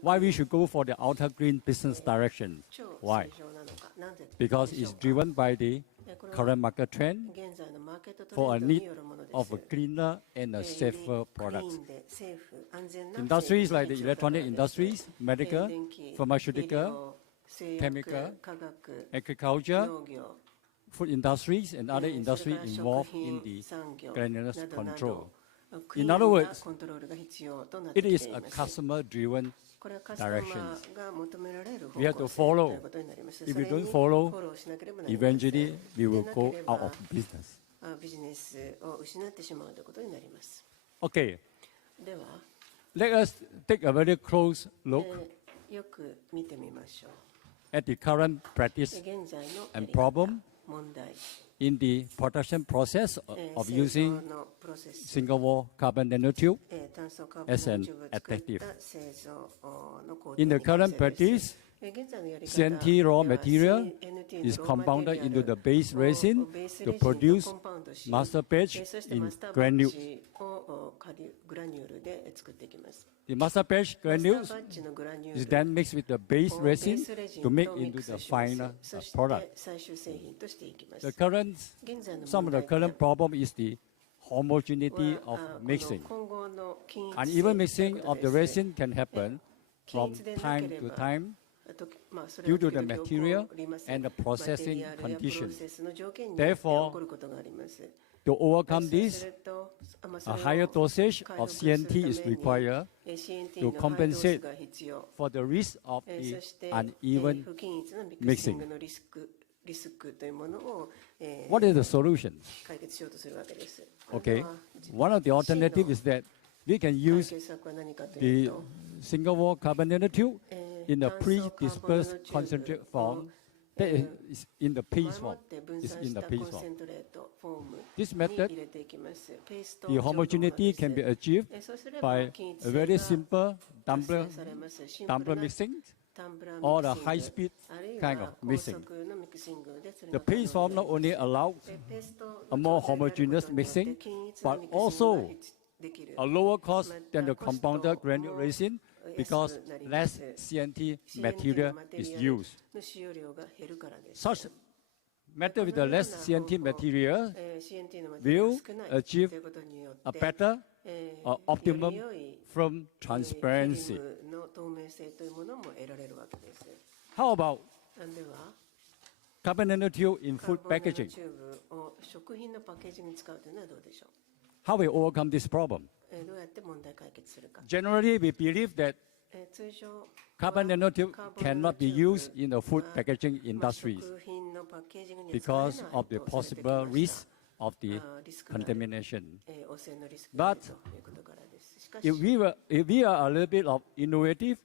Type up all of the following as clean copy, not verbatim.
Why we should go for the ultra-green business direction? Why? Because it's driven by the current market trend for a need of a cleaner and a safer products. Industries like the electronic industries, medical, pharmaceutical, chemical, agriculture, food industries, and other industries involved in the cleanliness control. In other words, it is a customer-driven direction. We have to follow. If we don't follow, eventually we will go out of business. Okay. Let us take a very close look at the current practice and problem in the production process of using single-wall carbon nanotube as an additive. In the current practice, CNT raw material is compounded into the base resin to produce master batch in granules. The master batch granules is then mixed with the base resin to make into the final product. Some of the current problem is the homogeneity of mixing. Uneven mixing of the resin can happen from time to time due to the material and the processing conditions. Therefore, to overcome this, a higher dosage of CNT is required to compensate for the risk of the uneven mixing. What is the solution? Okay, one of the alternatives is that we can use the single-wall carbon nanotube in a pre-dispersed concentrate form. That is in the paste form. This method, the homogeneity can be achieved by a very simple tumbler mixing or a high-speed kind of mixing. The paste form not only allows a more homogeneous mixing, but also a lower cost than the compounded granule resin because less CNT material is used. Such method with the less CNT material will achieve a better optimum film transparency. How about carbon nanotube in food packaging? How we overcome this problem? Generally, we believe that carbon nanotube cannot be used in the food packaging industries because of the possible risk of the contamination. But if we are a little bit of innovative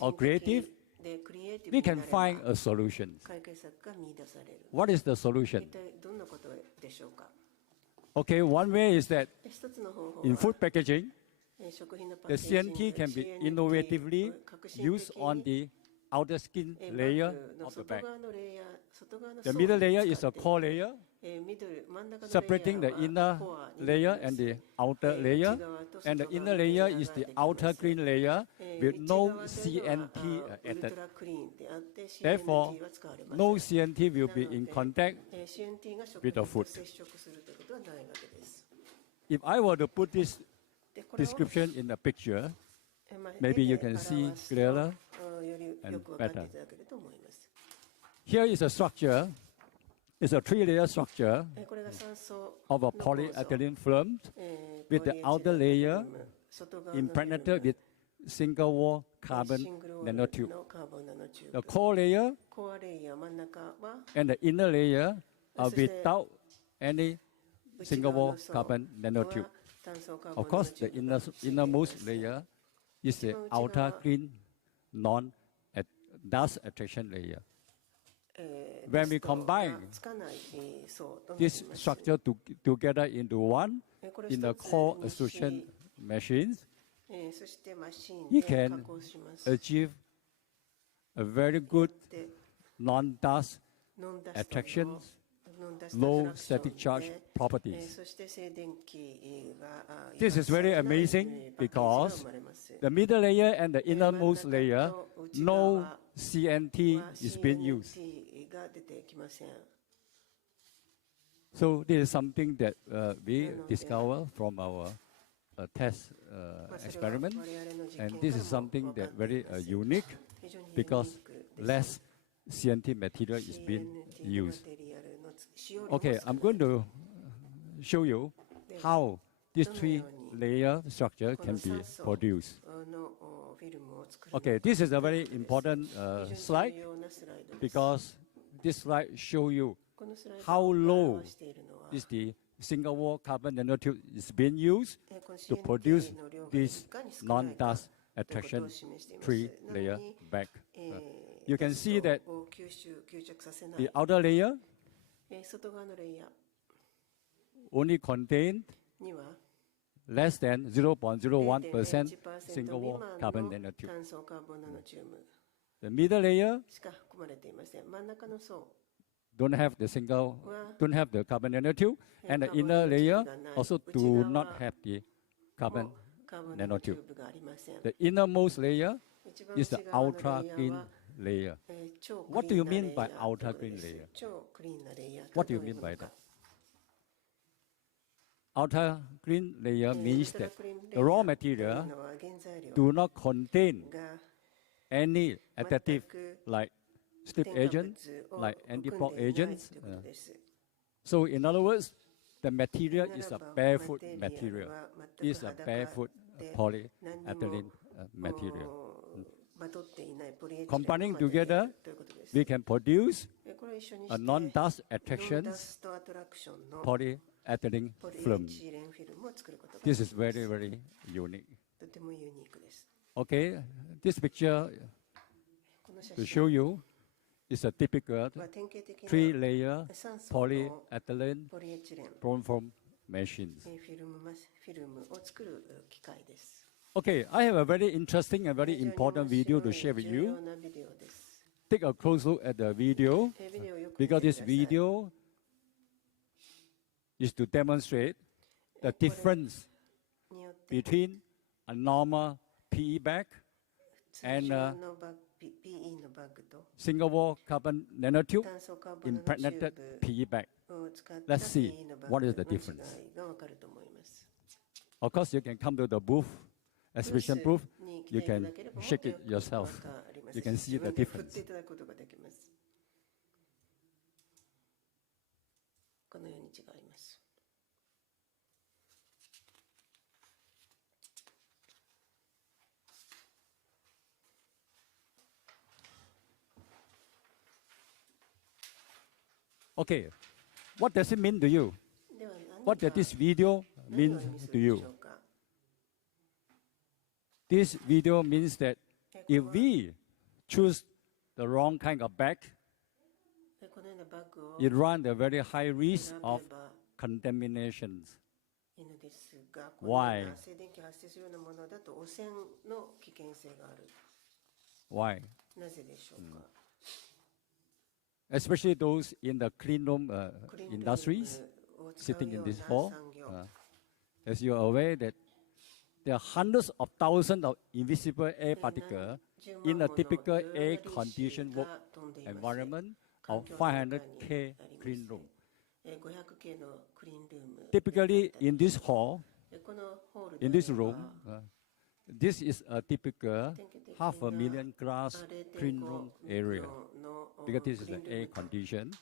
or creative, we can find a solution. What is the solution? Okay, one way is that in food packaging, the CNT can be innovatively used on the outer skin layer of the bag. The middle layer is a core layer, separating the inner layer and the outer layer. And the inner layer is the ultra-clean layer with no CNT added. Therefore, no CNT will be in contact with the food. If I were to put this description in the picture, maybe you can see clearer and better. Here is a structure. It's a three-layer structure of a polyethylene film with the outer layer impregnated with single-wall carbon nanotube. The core layer and the inner layer are without any single-wall carbon nanotube. Of course, the innermost layer is the ultra-clean non-dust attraction layer. When we combine this structure together into one in the core extrusion machines, you can achieve a very good non-dust attraction low static charge properties. This is very amazing because the middle layer and the innermost layer, no CNT is being used. So this is something that we discover from our test experiment, and this is something that very unique because less CNT material is being used. Okay, I'm going to show you how this three-layer structure can be produced. Okay, this is a very important slide because this slide shows you how low is the single-wall carbon nanotube is being used to produce this non-dust attraction three-layer bag. You can see that the outer layer only contains less than 0.01% single-wall carbon nanotube. The middle layer don't have the carbon nanotube, and the inner layer also do not have the carbon nanotube. The innermost layer is the ultra-clean layer. What do you mean by ultra-clean layer? What do you mean by that? Ultra-clean layer means that the raw material do not contain any additive like slip agents, like anti-pop agents. So in other words, the material is a barefoot material. It's a barefoot polyethylene material. Combining together, we can produce a non-dust attraction polyethylene film. This is very, very unique. Okay, this picture to show you is a typical three-layer polyethylene formation machine. Okay, I have a very interesting and very important video to share with you. Take a close look at the video, because this video is to demonstrate the difference between a normal PE bag and a single-wall carbon nanotube impregnated PE bag. Let's see what is the difference. Of course, you can come to the booth, exhibition booth. You can shake it yourself. You can see the difference. Okay, what does it mean to you? What does this video mean to you? This video means that if we choose the wrong kind of bag, it runs a very high risk of contaminations. Why? Why? Especially those in the clean room industries sitting in this hall. As you are aware that there are hundreds of thousands of invisible air particles in a typical air-conditioned work environment of 500K clean room. Typically in this hall, in this room, this is a typical 500,000 glass clean room area, because this is an air condition.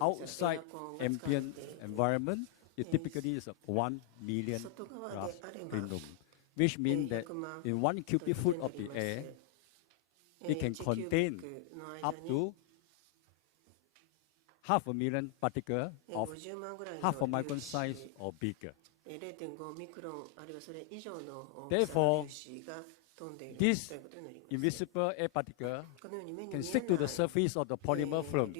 Outside ambient environment, it typically is a 1 million glass clean room, which means that in 1 cubic foot of the air, it can contain up to 500,000 particles of half a micron size or bigger. Therefore, this invisible air particle can stick to the surface of the polymer film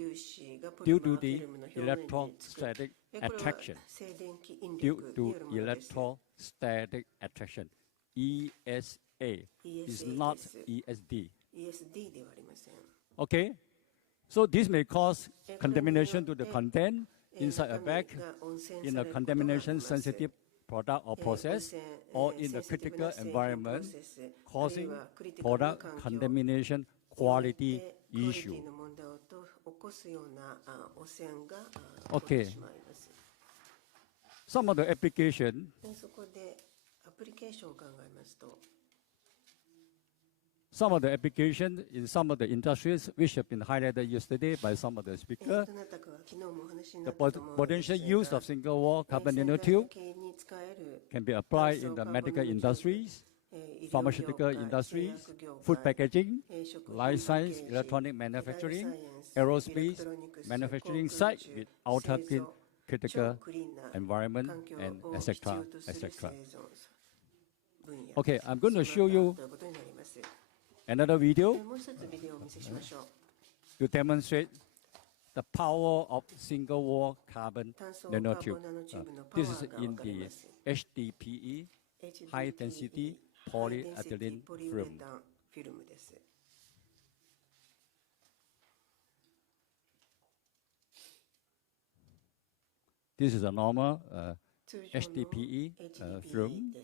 due to the electrostatic attraction. Due to electrostatic attraction, ESA is not ESD. Okay, so this may cause contamination to the content inside a bag, in a contamination-sensitive product or process, or in a critical environment, causing product contamination quality issue. Okay. Some of the application, in some of the industries, which have been highlighted yesterday by some of the speakers, the potential use of single-wall carbon nanotube can be applied in the medical industries, pharmaceutical industries, food packaging, life science, electronic manufacturing, aerospace, manufacturing site with ultra-clean critical environment, and etc., etc. Okay, I'm going to show you another video to demonstrate the power of single-wall carbon nanotube. This is in the HDPE, high-density polyethylene film. This is a normal HDPE film.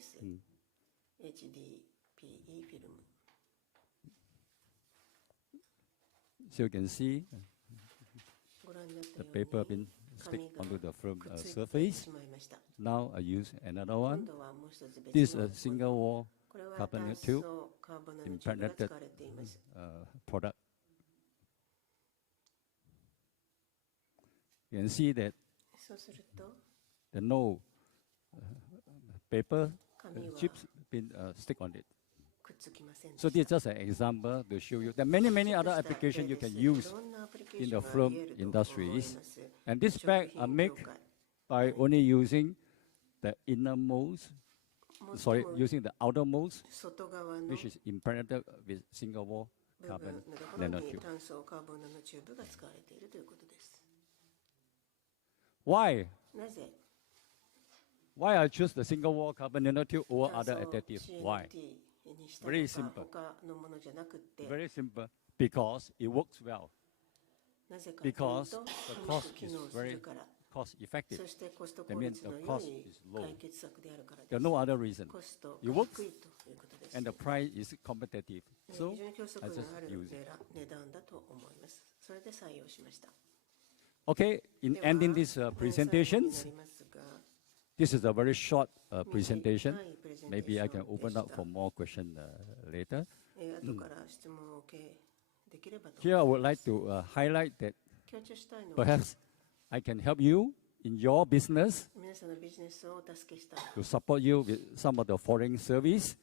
So you can see the paper been stick onto the film surface. Now I use another one. This is a single-wall carbon nanotube impregnated product. You can see that the no paper chips been stick on it. So this is just an example to show you. There are many other applications you can use in the film industries. And this bag are made by only using the innermost, using the outermost, which is impregnated with single-wall carbon nanotube. Why? Why I choose the single-wall carbon nanotube over other additives? Why? Very simple. Very simple. Because it works well. Because the cost is very cost-effective. That means the cost is low. There are no other reason. It works, and the price is competitive. So I just use it. Okay, in ending these presentations, this is a very short presentation. Maybe I can open up for more questions later. Here I would like to highlight that perhaps I can help you in your business to support you with some of the foreign service.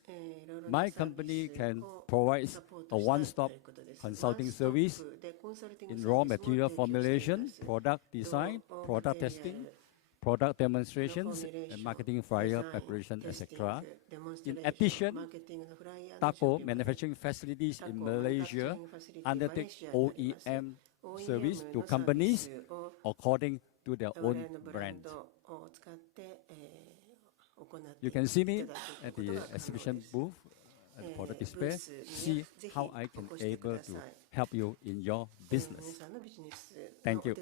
My company can provide a one-stop consulting service in raw material formulation, product design, product testing, product demonstrations, and marketing flyer preparation, etc. In addition, TAKO manufacturing facilities in Malaysia undertake OEM service to companies according to their own brand. You can see me at the exhibition booth, at the product display, see how I can able to help you in your business. Thank you.